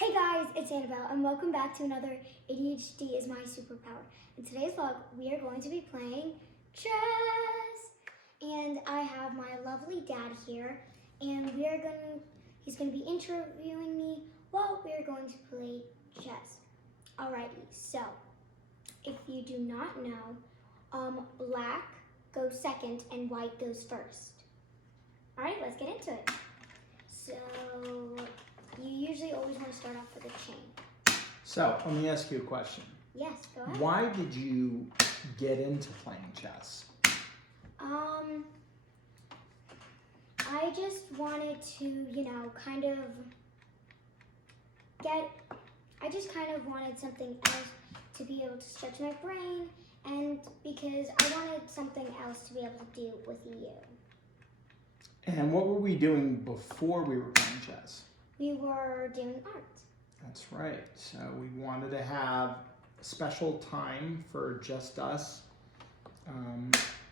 Hey guys, it's Annabelle and welcome back to another ADHD is my superpower. In today's vlog, we are going to be playing chess. And I have my lovely dad here and he's going to be interviewing me while we are going to play chess. Alrighty, so if you do not know, black goes second and white goes first. Alright, let's get into it. So you usually always want to start off with a chain. So, let me ask you a question. Yes, go ahead. Why did you get into playing chess? I just wanted to, I just kind of wanted something else to be able to stretch my brain, and because I wanted something else to be able to do with you. And what were we doing before we were playing chess? We were doing art. That's right. So we wanted to have a special time for just us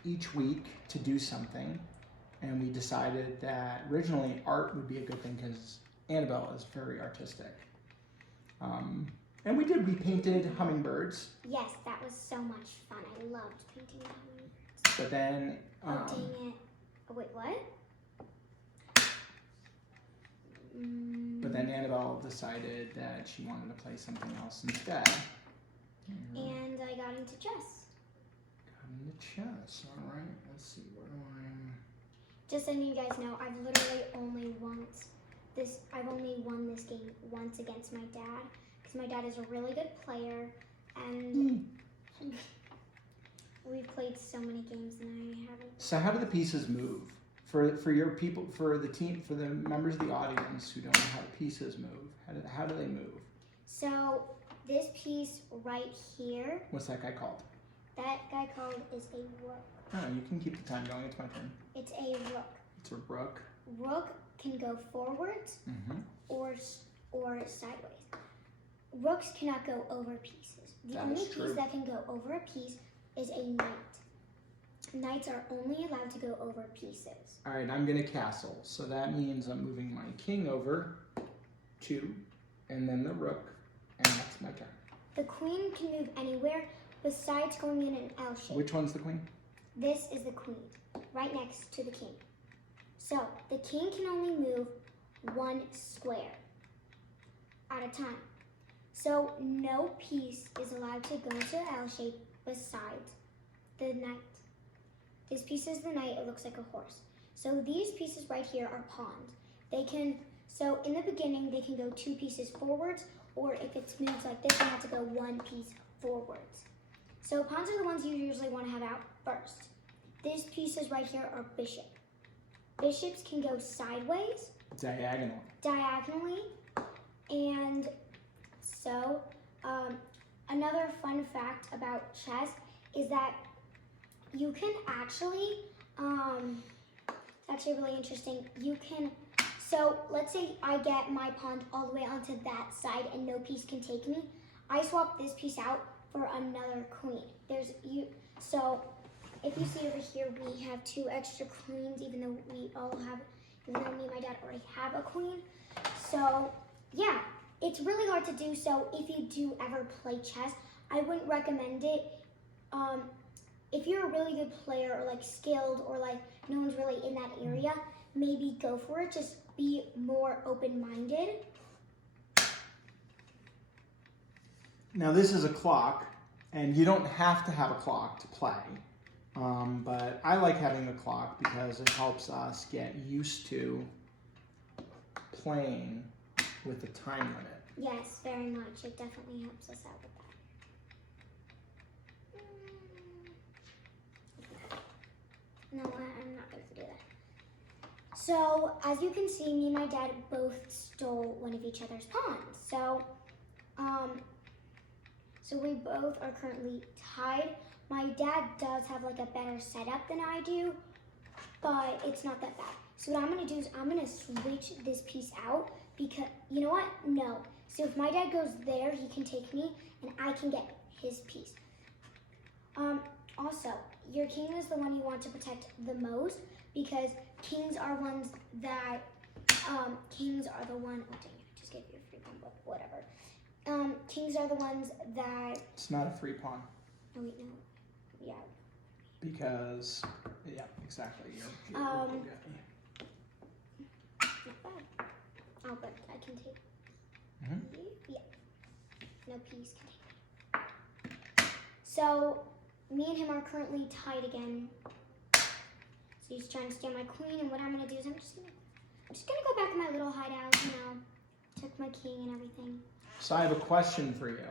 each week to do something. And we decided that originally art would be a good thing because Annabelle is very artistic. And we painted hummingbirds. Yes, that was so much fun. I loved painting hummingbirds. But then... oh, dang it. Oh, wait, what? But then Annabelle decided that she wanted to play something else instead. And I got into chess. Got into chess, alright. Let's see, where do I... Just so you guys know, I've literally only won this game once against my dad. Because my dad is a really good player. And we've played so many games and I haven't... So how do the pieces move? For your people, for the team, for the members of the audience who don't know how the pieces move, how do they move? So this piece right here. What's that guy called? That guy called is a rook. Oh, you can keep the time going. It's my turn. It's a rook. It's a rook. Rook can go forwards or sideways. Rooks cannot go over pieces. The only piece that can go over a piece is a knight. Knights are only allowed to go over pieces. All right, I'm going to castle. So that means I'm moving my king over, 2, and then the rook, and that's my turn. The queen can move anywhere besides going in an L shape. Which one's the queen? This is the queen, right next to the king. So the king can only move 1 square at a time. So no piece is allowed to go into an L shape besides the knight. This piece is the knight, it looks like a horse. So these pieces right here are pawns. So in the beginning, they can go 2 pieces forwards, or if it's moves like this, they have to go 1 piece forwards. So pawns are the ones you usually want to have out first. These pieces right here are bishop. Bishops can go sideways. Diagonally. And so, another fun fact about chess is that you can actually, it's actually really interesting, so let's say I get my pawn all the way onto that side and no piece can take me. I swap this piece out for another queen. So if you see over here, we have 2 extra queens, even though me and my dad already have a queen. So yeah, it's really hard to do, so if you do ever play chess, I wouldn't recommend it. If you're a really good player or like skilled or like no one's really in that area, maybe go for it. Just be more open-minded. Now this is a clock, and you don't have to have a clock to play. But I like having a clock because it helps us get used to playing with a time limit. Yes, very much. It definitely helps us out with that. No, I'm not going to do that. So, as you can see, me and my dad both stole one of each other's pawns. So we both are currently tied. My dad does have like a better setup than I do, but it's not that bad. So what I'm going to do is I'm going to switch this piece out because, you know what? No. So if my dad goes there, he can take me and I can get his piece. Also, your king is the one you want to protect the most because kings are the one, oh dang it, I just just gave you a free pawn, but whatever. Kings are the ones that. It's not a free pawn. Oh wait, no. Yeah. Because, yeah, exactly. You're Not good. bad. Oh, but I can take. Yeah. No piece can take. So, me and him are currently tied again. So he's trying to steal my queen, and what I'm gonna do is I'm just gonna go back in my little hideout, took my king and everything. So I have a question for you.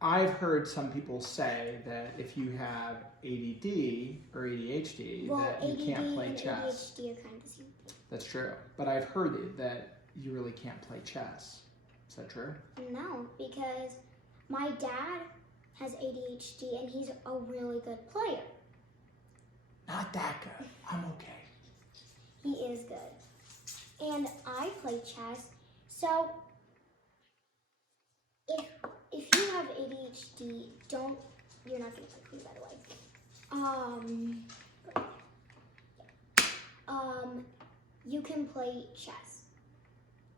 I've heard some people say that if you have ADD or ADHD, that you can't play chess. ADHD are kind of the same thing. That's true. But I've heard that you really can't play chess. Is that true? No, because my dad has ADHD and he's a really good player. Not that good. I'm okay. He is good. And I play chess, so if you have ADHD, you're not gonna play queen, by the way. You can play chess.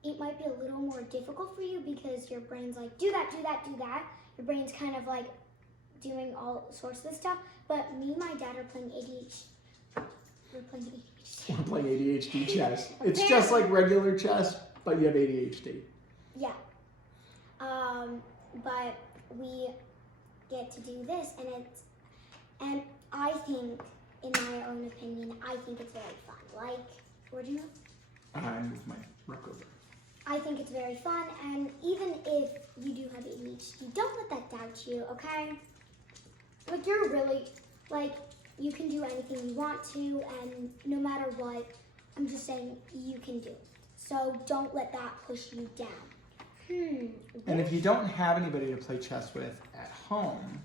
It might be a little more difficult for you because your brain's like, do that, do that, do that. Your brain's kind of like doing all sorts of this stuff. But me and my dad are playing ADHD. We're playing ADHD. We're playing ADHD chess. It's just like regular chess, but you have ADHD. Yeah. But we get to do this, and I think, in my own opinion, I think it's very fun. Like, where'd you move? I moved my rook over. I think it's very fun, and even if you do have ADHD, don't let that doubt you, okay? Like, you're really, like, you can do anything you want to, and no matter what, I'm just saying you can do it. So don't let that push you down. And if you don't have anybody to play chess with at home,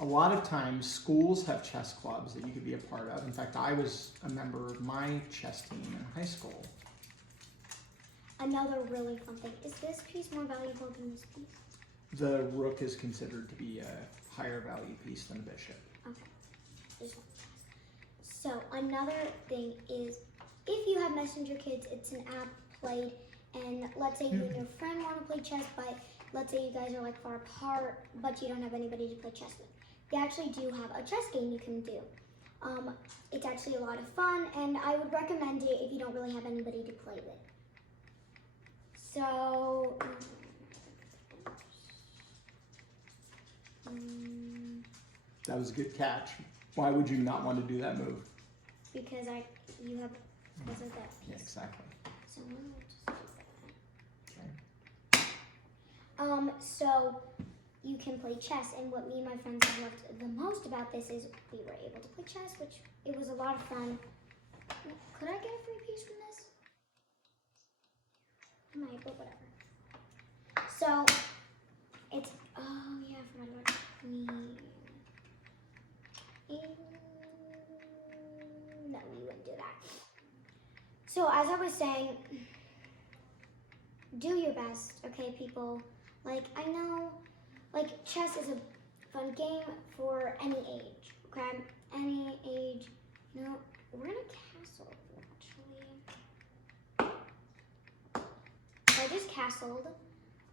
a lot of times schools have chess clubs that you could be a part of. In fact, I was a member of my chess team in high school. Another really fun thing, is this piece more valuable than this piece? The rook is considered to be a higher value piece than a bishop. Okay. So another thing is, if you have Messenger Kids, it's an app played, and let's say you and your friend want to play chess, but let's say you guys are like far apart, but you don't have anybody to play chess with. They actually do have a chess game you can do. It's actually a lot of fun, and I would recommend it if you don't really have anybody to play with. So, That was a good catch. Why would you not want to do that move? because of that piece. Yeah, exactly. So I'm gonna just do Okay. that. So you can play chess, and what me and my friends have loved the most about this is we were able to play chess, which it was a lot of fun. Could I get a free piece from this? I might, but whatever. So it's oh yeah, I forgot about the queen. No, we wouldn't do that. So as I was saying, do your best, okay, people? Like, I know, like, chess is a fun game for any age, okay? Any age. You know, we're in a castle, actually. I just castled,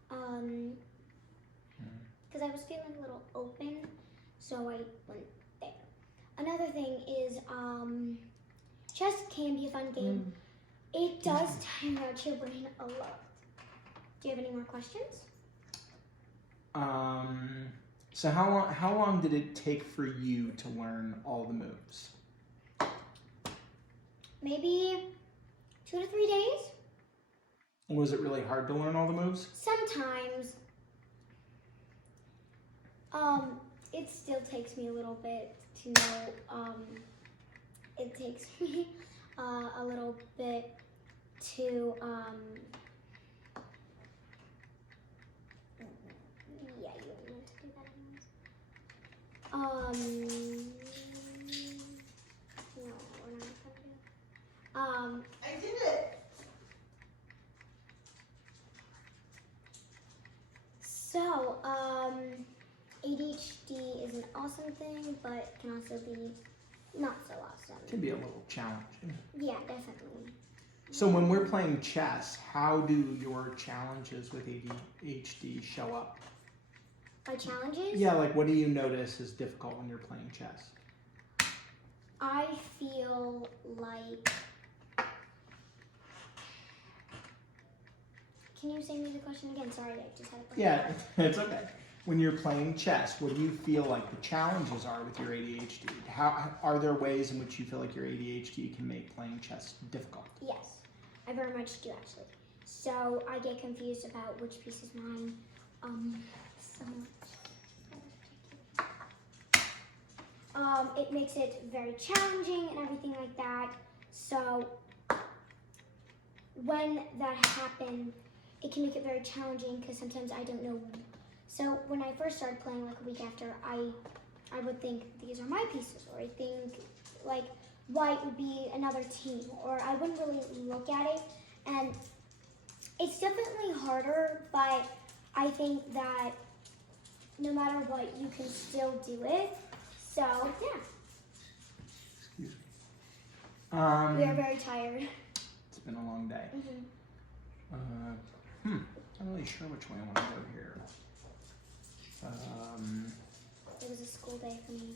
because I was feeling a little open, so I went there. Another thing is, chess can be a fun game. It does tire out your brain a lot. Do you have any more questions? So how long did it take for you to learn all the moves? Maybe 2 to 3 days. Was it really hard to learn all the moves? Sometimes. It still takes me a little bit to know. It takes me a little bit to yeah, you don't need to do that anyways. No, we're not gonna do. I did it. So, ADHD is an awesome thing, but can also be not so awesome. It can be a little challenging. Yeah, definitely. So when we're playing chess, how do your challenges with ADHD show up? My challenges? Yeah, like what do you notice is difficult when you're playing chess? I feel like... Can you say me the question again? Sorry, I just had a question. Yeah, it's okay. When you're playing chess, what do you feel like the challenges are with your ADHD? How are there ways in which you feel like your ADHD can make playing chess difficult? Yes, I very much do actually. So I get confused about which piece is mine. So much. It makes it very challenging and everything like that. So when that happens, it can make it very challenging because sometimes I don't know. So when I first started playing, like a week after, I would think these are my pieces, or I think like white would be another team, or I wouldn't really look at it. And it's definitely harder, but I think that no matter what, you can still do it. So yeah. Excuse me. We are very tired. It's been a long day. Mm-hmm. Not really sure which way I want to go here. It was a school day for me.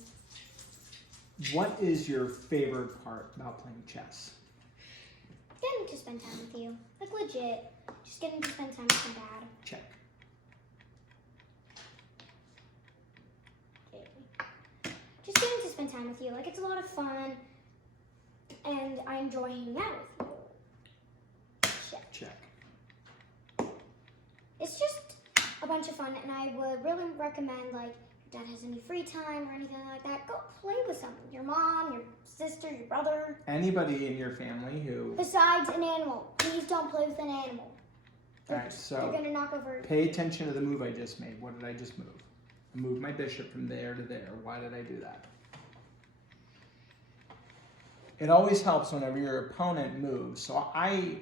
What is your favorite part about playing chess? Getting to spend time with you. Like legit. Just getting to spend time with my dad. Check. Okay. Just getting to spend time with you. Like it's a lot of fun. And I enjoy hanging out with you. Check. Check. It's just a bunch of fun, and I would really recommend, like, if your dad has any free time or anything like that, go play with someone. Your mom, your sister, your brother. Anybody in your family who... Besides an animal. Please don't play with an animal. Alright, so You're gonna knock over... pay attention to the move I just made. What did I just move? I moved my bishop from there to there. Why did I do that? It always helps whenever your opponent moves. So I,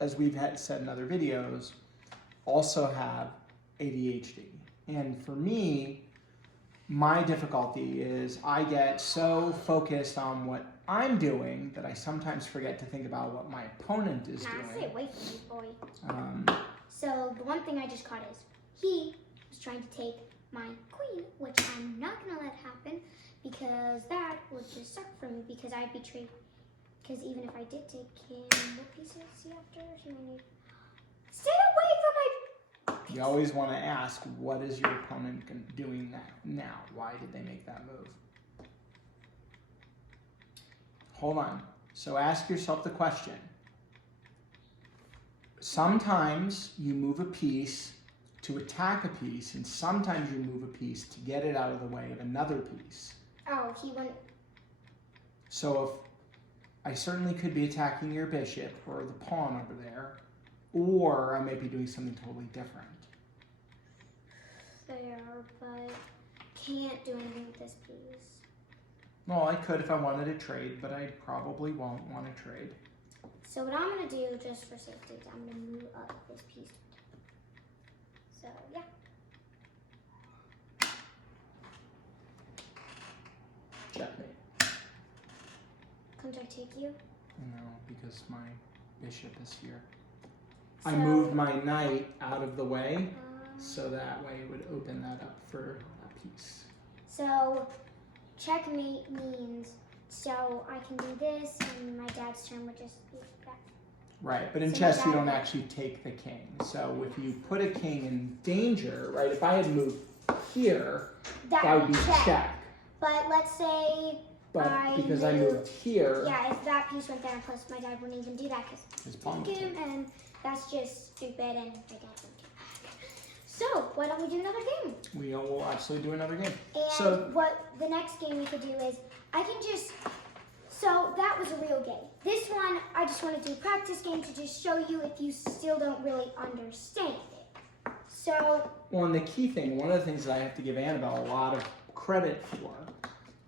as we've said in other videos, also have ADHD. And for me, my difficulty is I get so focused on what I'm doing that I sometimes forget to think about what my opponent is doing. Stay away from me, boy. So the one thing I just caught is he was trying to take my queen, which I'm not going to let happen because that would just suck for me because I'd be betrayed. Because even if I did take him, what pieces is he after? He may need... Stay away from my... You always want to ask, what is your opponent doing now? Why did they make that move? Hold on. So ask yourself the question. Sometimes you move a piece to attack a piece, and sometimes you move a piece to get it out of the way of another piece. Oh, he went... So if I certainly could be attacking your bishop or the pawn over there, or I might be doing something totally different. There, but can't do anything with this piece. Well, I could if I wanted to trade, but I probably won't want to trade. So what I'm going to do, just for safety, is I'm going to move up this piece. So, yeah. Checkmate. Couldn't I take you? No, because my bishop is here. So, I moved my knight out of the way, so that way it would open that up for a piece. So, checkmate means, so I can do this, and my dad's turn would just be that. Right, but in So chess you my don't dad- actually take the king. So if you put a king in danger, right, if I had moved here, that would be check. But let's say, But because I moved here, yeah, if that piece went there, plus my dad wouldn't even do that because his pawn would take him, take. and that's just stupid, and my dad wouldn't get back. So, why don't we do another game? We will absolutely do another game. And So- what the next game we could do is, I can just, so that was a real game. This one, I just want to do a practice game to just show you if you still don't really understand it. So, Well, and the key thing, one of the things that I have to give Annabelle a lot of credit for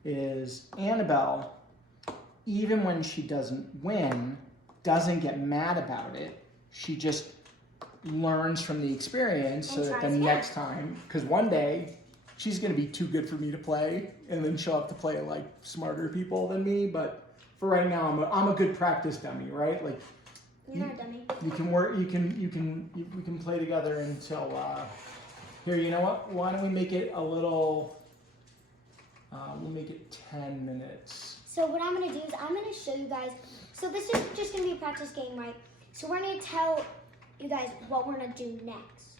is Annabelle, even when she doesn't win, doesn't get mad about it. She just learns from the experience so And that the tries again. next time, because one day she's going to be too good for me to play, and then she'll have to play like smarter people than me. But for right now, I'm a good practice dummy, right? Like You're not a dummy. You can work. We can play together until. Here, you know what? Why don't we make it a little? We'll make it 10 minutes. So what I'm gonna do is I'm gonna show you guys. So this is just gonna be a practice game, right? So we're gonna tell you guys what we're gonna do next.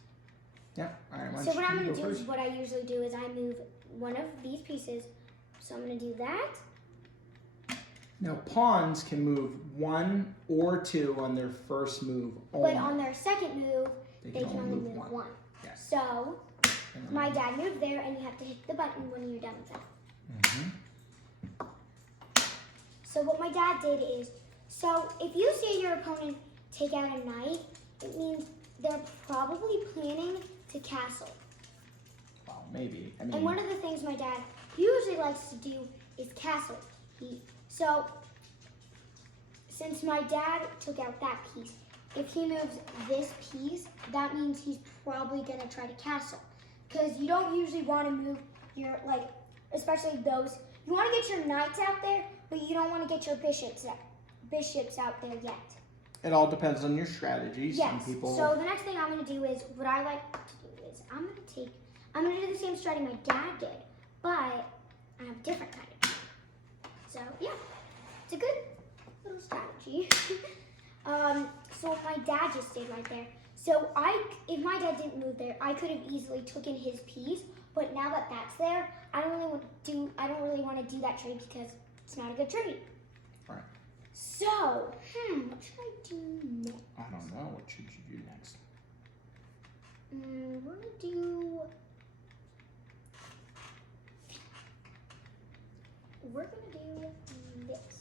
Yeah. All right. So what I'm gonna do is what I usually do is I move one of these pieces. So I'm gonna do that. Now pawns can move 1 or 2 on their first move only. But on their second move, they can only move one. Yeah. So my dad moved there, and you have to hit the button when you're done with that. So what my dad did is, so if you see your opponent take out a knight, it means they're probably planning to castle. Well, maybe. I mean, and one of the things my dad usually likes to do is castle. So since my dad took out that piece, if he moves this piece, that means he's probably gonna try to castle. Because you don't usually want to move your, like, especially those, you want to get your knights out there, but you don't want to get your bishops out there yet. It all depends on your strategy. Yes. Some people... So the next thing I'm going to do is, what I like to do is, I'm going to do the same strategy my dad did, but I have a different kind of. So yeah, it's a good little strategy. So what my dad just did right there. So if my dad didn't move there, I could have easily taken his piece. But now that that's there, I don't really want to do that trade because it's not a good trade. All right. So, what should I do next? I don't know. What should you do next? We're gonna do this.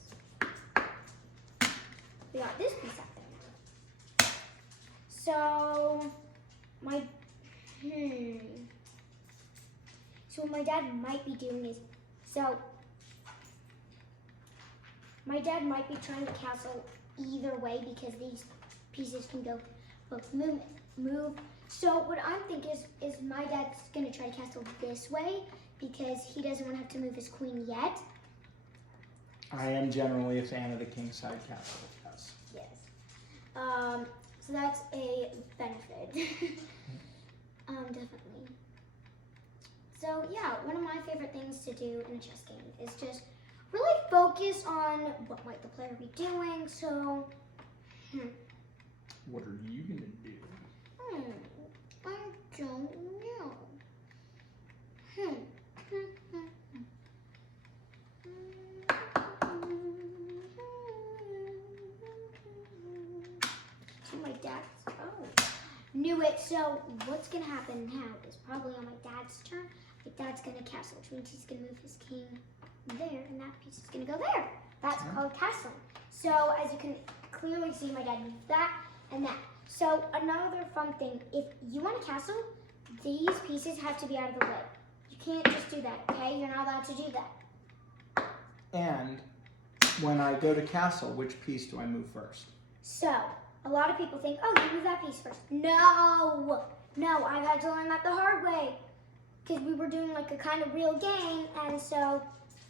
We got this piece out there. So So what my dad might be doing is, my dad might be trying to castle either way because these pieces can go both move. So what I'm thinking is my dad's gonna try to castle this way because he doesn't want to have to move his queen yet. I am generally a fan of the king side castle. Yes. Yes. So that's a benefit. Definitely. So yeah, one of my favorite things to do in a chess game is just really focus on what might the player be doing. So, what are you gonna do? I don't know. So my dad's, knew it. So what's gonna happen now is probably on my dad's turn. My dad's gonna castle, which means he's gonna move his king there, and that piece is gonna go there. That's called castling. So as you can clearly see, my dad moved that and that. So another fun thing, if you want to castle, these pieces have to be out of the way. You can't just do that, okay? You're not allowed to do that. And when I go to castle, which piece do I move first? So a lot of people think, oh, you move that piece first. No, I've had to learn that the hard way because we were doing like a kind of real game, and so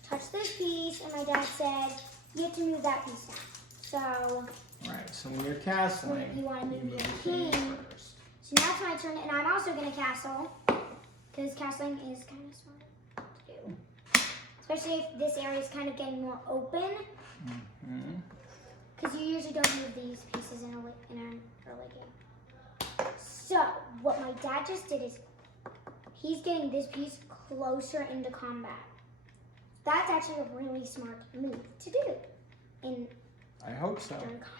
touch this piece, and my dad said, you have to move that piece now. So, right, so when you're castling, you want to move your king king first. So now it's my turn, and I'm also going to castle, because castling is kind of smart to do. Especially if this area is kind of getting more open. Because you usually don't move these pieces in an early game. So, what my dad just did is, he's getting this piece closer into combat. That's actually a really smart move to do. I hope so. During combat.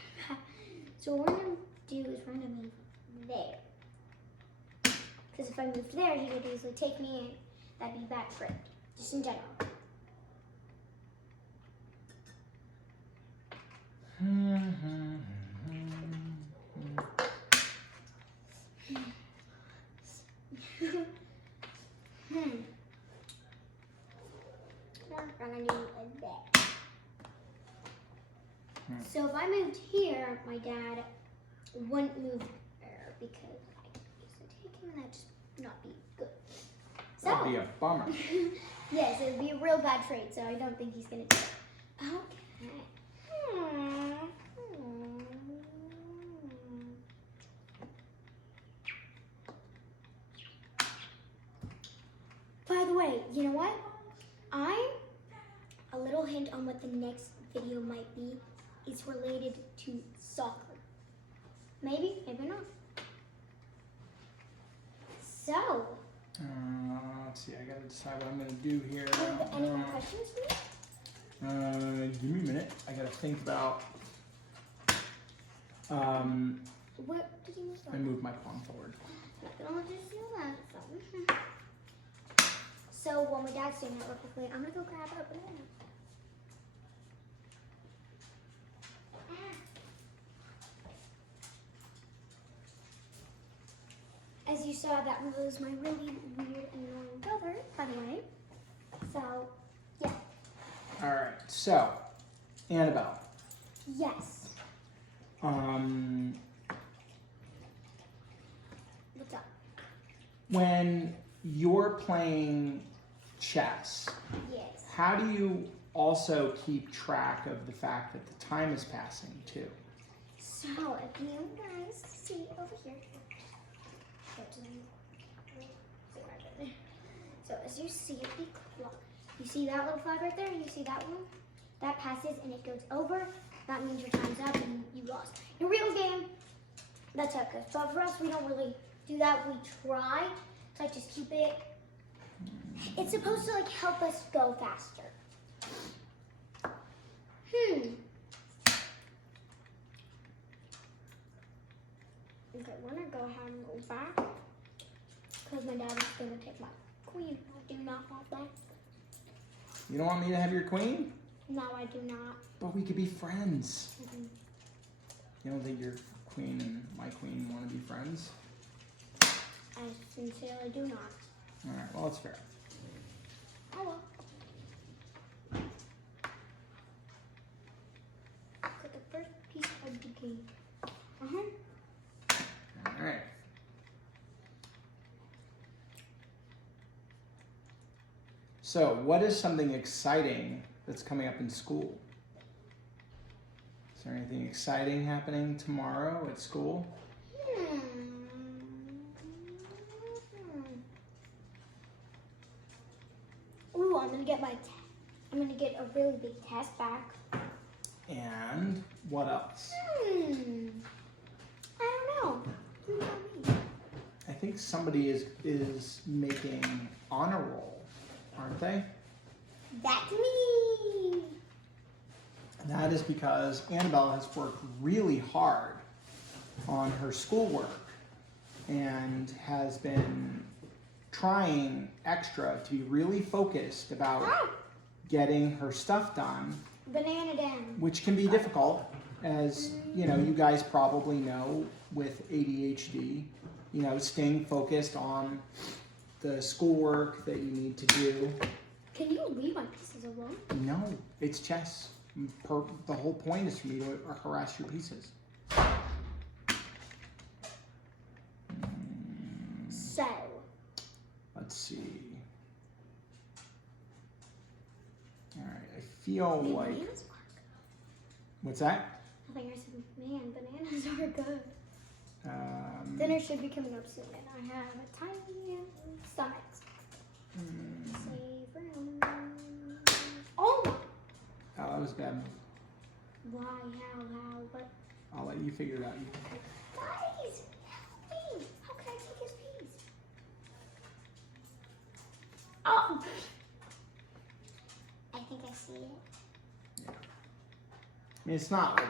So what we're going to do is we're going to move there. Because if I moved there, he would easily take me in. That'd be bad for it, just in general. We're gonna do that. So if I moved here, my dad wouldn't move there because I could easily take him, and that'd just not be good. So, That'd be a bummer. yes, it would be a real bad trade, so I don't think he's gonna do it. Okay. the way, you know what? A little hint on what the next video might be is related to soccer. Maybe, maybe not. So, let's see, I gotta decide what I'm gonna do here. any more questions for me? Give me a minute. I gotta think about. What did you move I moved my palm forward. I'll just do that. So while my dad's doing that real quickly, I'm gonna go grab a banana. As you saw, that was my really weird and annoying brother, by the way. So, yeah. All right. So, Annabelle. Yes. What's up? When you're playing chess, Yes. how do you also keep track of the fact that the time is passing too? So, if you guys see over here, so as you see the clock, you see that little flag right there, and you see that one? That passes and it goes over. That means your time's up and you lost. In a real game, that's how it goes. But for us, we don't really do that. We try to like just keep it. It's supposed to like help us go faster. Okay, we're gonna go ahead and go back because my dad is gonna take my queen. I do not want that. You don't want me to have your queen? No, I do not. But we could be friends. Mm-mm. You don't think your queen and my queen want to be friends? I sincerely do not. All right, well, that's fair. I will. Put the first piece of the game. All right. So, what is something exciting that's coming up in school? Is there anything exciting happening tomorrow at school? Ooh, I'm gonna get a really big test back. And what else? I don't know. You tell me. I think somebody is making honor roll, aren't they? That's me. That is because Annabelle has worked really hard on her schoolwork and has been trying extra to be really focused about getting her stuff done, Banana Dan. which can be difficult, as you know, you guys probably know with ADHD, you know, staying focused on the schoolwork that you need to do. Can you leave my pieces alone? No, it's chess. The whole point is for me to harass your pieces. So. Let's see. All right, I feel like. Bananas are What's that? good. I think I said, man, bananas are good. Um, Dinner should be coming up soon, and I have a tiny stomach. Save room. Oh my! Oh, that was bad. Why? How? What? I'll let you figure it out. Guys, help me! How can I take his piece? Oh! I think I see it. I mean, it's not like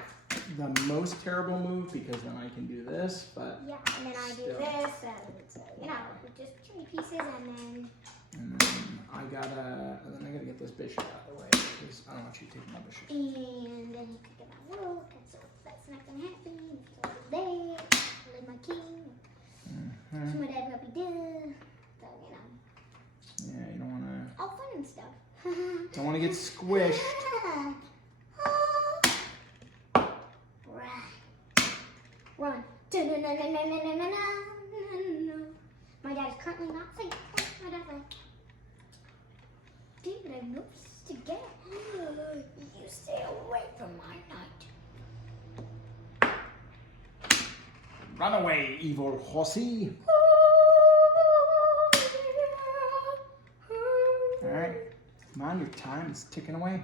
the most terrible move because then I can do this, but Yeah, and then I do still. this, and you know, just 3 pieces, and then I gotta get this bishop out of the way because I don't want you taking my bishop. then you could get my rook, and so that's not gonna happen. So there, I leave my king. So my dad probably did. So you know, Yeah, you don't wanna all fun and stuff. don't wanna get squished. Run. My dad is currently not safe. My dad's like, David, I have no place to get. You stay away from my knight. Run away, evil horsey. Come on, your time is ticking away.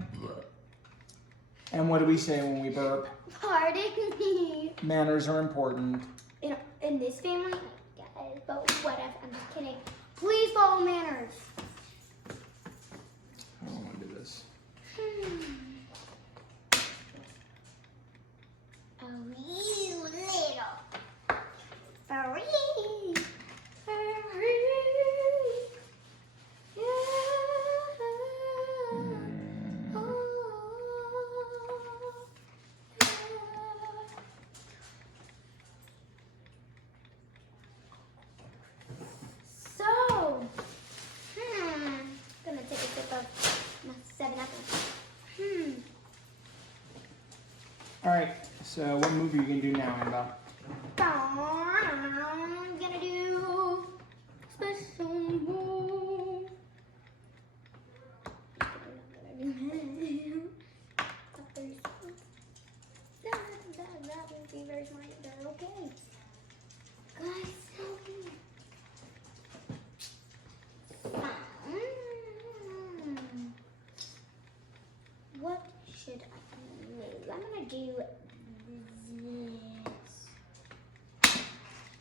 And what do we say when we burp? Pardon me. Manners are important. In this family, guys, but whatever. I'm just kidding. Please follow manners. I don't want to do this. Oh, you little furry. So, gonna take a sip of my 7-Up. All right, so what movie are you going to do now, Annabelle? I'm gonna do special move. That won't be very smart, but okay. Guys, what should I do? I'm gonna do this.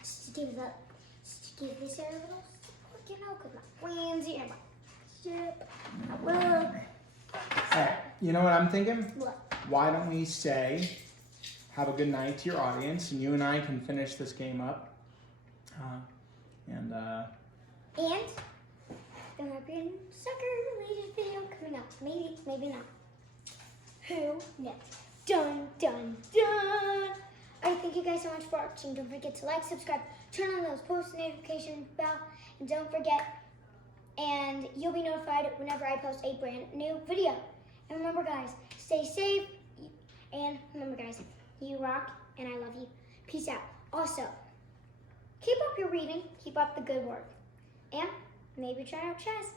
Just to give this a little spark, you know, because my wings here, my ship, my look. All right, you know what I'm thinking? What? Why don't we say, have a good night to your audience, and you and I can finish this game up. And there might be a sucker-related video coming up. Maybe, maybe not. Who knows? Dun, dun, dun! Alright, thank you guys so much for watching. Don't forget to like, subscribe, turn on those post notification bell, and don't forget, and you'll be notified whenever I post a brand new video. And remember, guys, stay safe, and remember, guys, you rock, and I love you. Peace out. Also, keep up your reading, keep up the good work, and maybe try out chess.